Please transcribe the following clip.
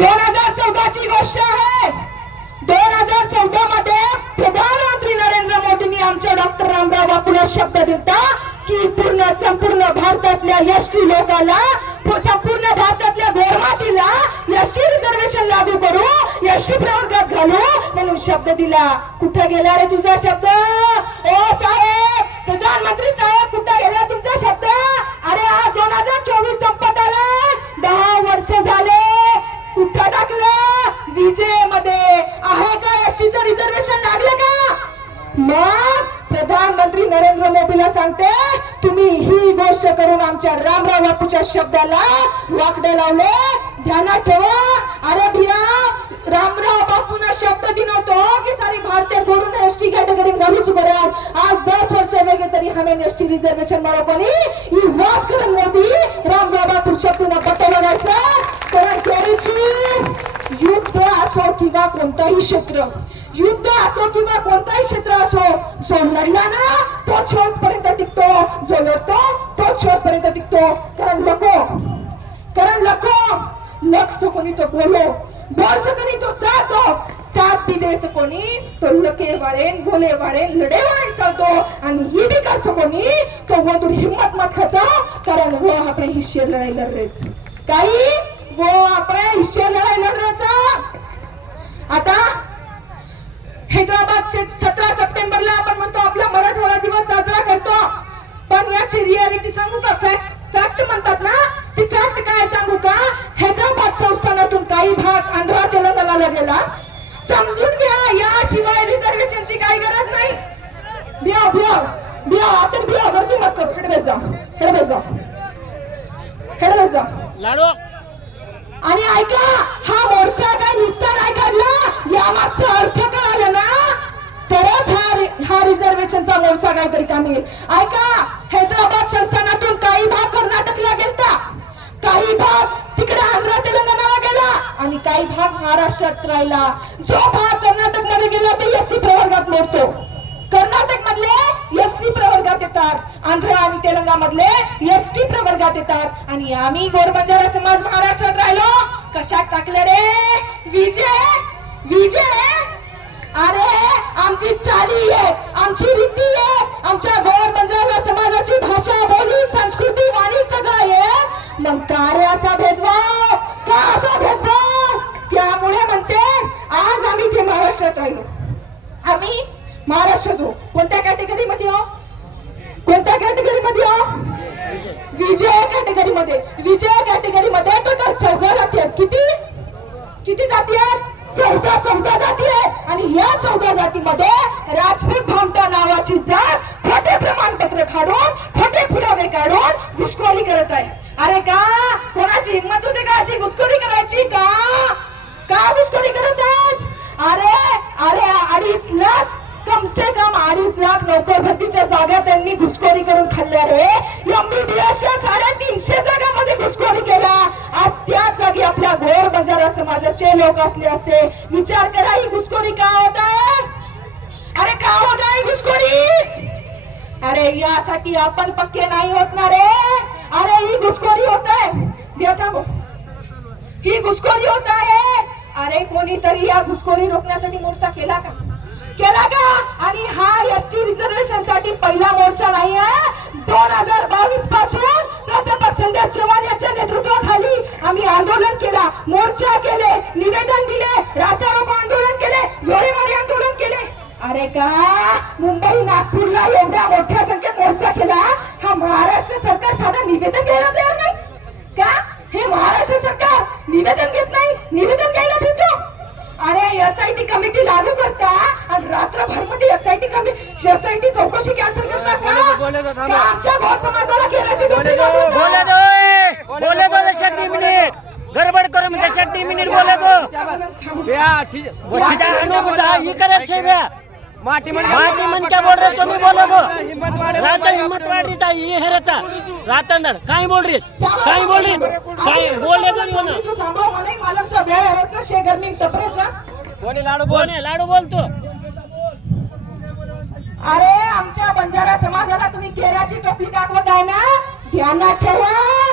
दोन हजार चौदाची गोष्ट आहे. दोन हजार चौदा मध्ये प्रधानमंत्री नरेंद्र मोदींनी आमच्या डॉक्टर रामराव बापूला शब्द दिला की पूर्ण संपूर्ण भारतातल्या एसटी लोकाला संपूर्ण भारतातल्या गोरमातीला एसटी रिझर्वेशन लागू करू एसटी प्रवर्गात घालू म्हणून शब्द दिला. कुठे गेला रे तुझा शब्द? ओ साहेब प्रधानमंत्री साहेब कुठे गेला मग प्रधानमंत्री नरेंद्र मोदीला सांगते तुम्ही ही गोष्ट करून आमच्या रामराव बापूच्या शब्दाला वाकडे लावले. ध्यानात ठेवा. अरे भिया रामराव बापूना शब्द दिन होतो की सारी भारतीय करून एस टी कॅटेगरी घालूच कराल आज दस वर्ष वेगळे तरी हमें एस टी रिझर्वेशन मिळवणी ही वाद करून मोदी रामराव बापू शब्दनं पट्ट बघायचं कारण त्याची युद्ध असो किंवा कोणताही क्षेत्र युद्ध असो किंवा कोणताही क्षेत्र असो जो ना? तो शेवटपर्यंत टिकतो. जो लढतो तो शेवटपर्यंत टिकतो. कारण नको. कारण नको. लक्ष कोणी तो बोलो. बोल कोणी तो साथो हो. साथ भी दे कोणी तो लके वाळेन बोले वाळेन लढे वाळेन चालतो. आणि ही बी कर कोणी तो वो तू हिम्मत मत खचा. कारण वो अपने हिस्से लढाई लढ रहेच काही? वो अपने हिस्से लढाई लढ आता हैदराबाद से रियालिटी सांगू का? फॅक्ट फॅक्ट म्हणतात ना? ती फॅक्ट काय सांगू का? हैदराबाद संस्थानातून काही भाग आंध्रा तेलंगणाला गेला समजून घ्या याशिवाय रिझर्वेशनची काही गरज नाही. बिया बिया बिया आता बिया गर्दी मत कर हेडवे जा हेडवे जा हेडवे जा लाडू. आणि ऐका हा मोर्चा काय नुसता नाही काढला? यामागचा अर्थ कळाला ना? तरच हा हा रिझर्वेशनचा मोर्चा काहीतरी कामी ऐका राहिला. जो भाग कर्नाटकमध्ये गेला ते एससी प्रवर्गात मोडतो कर्नाटक मधले एससी प्रवर्गात येतात. आंध्र आणि तेलंगा मधले एसटी प्रवर्गात येतात. आणि आम्ही गोरबंजारा समाज महाराष्ट्रात राहिलो. कशात टाकले रे? विजय! विजय! अरे आमची चाली आहे. आमची रीती आहे. आमच्या गोर महाराष्ट्रात राहिलो. आम्ही महाराष्ट्रात हो कोणत्या कॅटेगरी मध्ये हो? कोणत्या कॅटेगरी मध्ये हो? विजय कॅटेगरी मध्ये विजय कॅटेगरी मध्ये टोटल चौदा जाती आहेत. किती? किती जाती आहेत? चौदा चौदा जाती आहेत. आणि या चौदा जातीमध्ये राजपूत भामटा नावाची जात खोटे प्रमाणपत्र काढून खोटे पुरावे काढून घुसखोरी करत आहे अरे का कोणाची हिंमत होते का अशी घुसखोरी करायची का का घुसखोरी करत आहेत अरे अरे अडीच लाख कम से कम अडीच लाख नोकर भरतीच्या जागा त्यांनी घुसखोरी करून खाल्ल्या रे एमबीबीएसच्या साडेतीनशे जागांमध्ये घुसखोरी केला आज त्याच जागी आपल्या घोर बंजारा समाजाचे लोक असले असते. विचार करा ही घुसखोरी का होत आहे? अरे का होत आहे घुसखोरी? अरे यासाठी आपण पक्के नाही होत ना रे. अरे ही घुसखोरी होत आहे. ही घुसखोरी होत आहे. अरे कोणीतरी या घुसखोरी रोखण्यासाठी मोर्चा केला का? केला का? आणि हा एस टी रिझर्वेशनसाठी पहिला मोर्चा नाही आहे. दोन हजार बावीसपासून प्राध्यापक संदेश चव्हाण यांच्या नेतृत्वाखाली आम्ही आंदोलन केला. मोर्चा केले निवेदन दिले रास्ता रोको आंदोलन केले जोरेमारी आंदोलन केले. अरे का? मुंबई नागपूरला एवढ्या मोठ्या संख्येत मोर्चा केला? हा महाराष्ट्र सरकार साधा निवेदन घ्यायला तयार नाही का हे महाराष्ट्र सरकार निवेदन घेत नाही निवेदन घ्यायला भेटतो अरे एसआयटी कमिटी लागू करता आणि रात्रभरमध्ये एसआयटी चौकशी कॅन्सल करता का? बोले तो थांबा. का आमच्या भाऊ समाजाला घेण्याची बोले दो बोले? दो बोले दो दशक दी मिनिट. गडबड करू मी दशक दी मिनिट बोले दो ही करे छे बे माटी माटी मन क्या बोल रहे तुम्ही बोले दो राता हिम्मत वाढ रही था ये है रहता काय बोल रही काय बोल रही काय बोले दो यो ना वेळ लाडू बोल बोल लाडू बोलतो? अरे आमच्या बंजारा समाजाला तुम्ही केराची टोपली दाखवत आहे ना? ध्यानात ठेवा.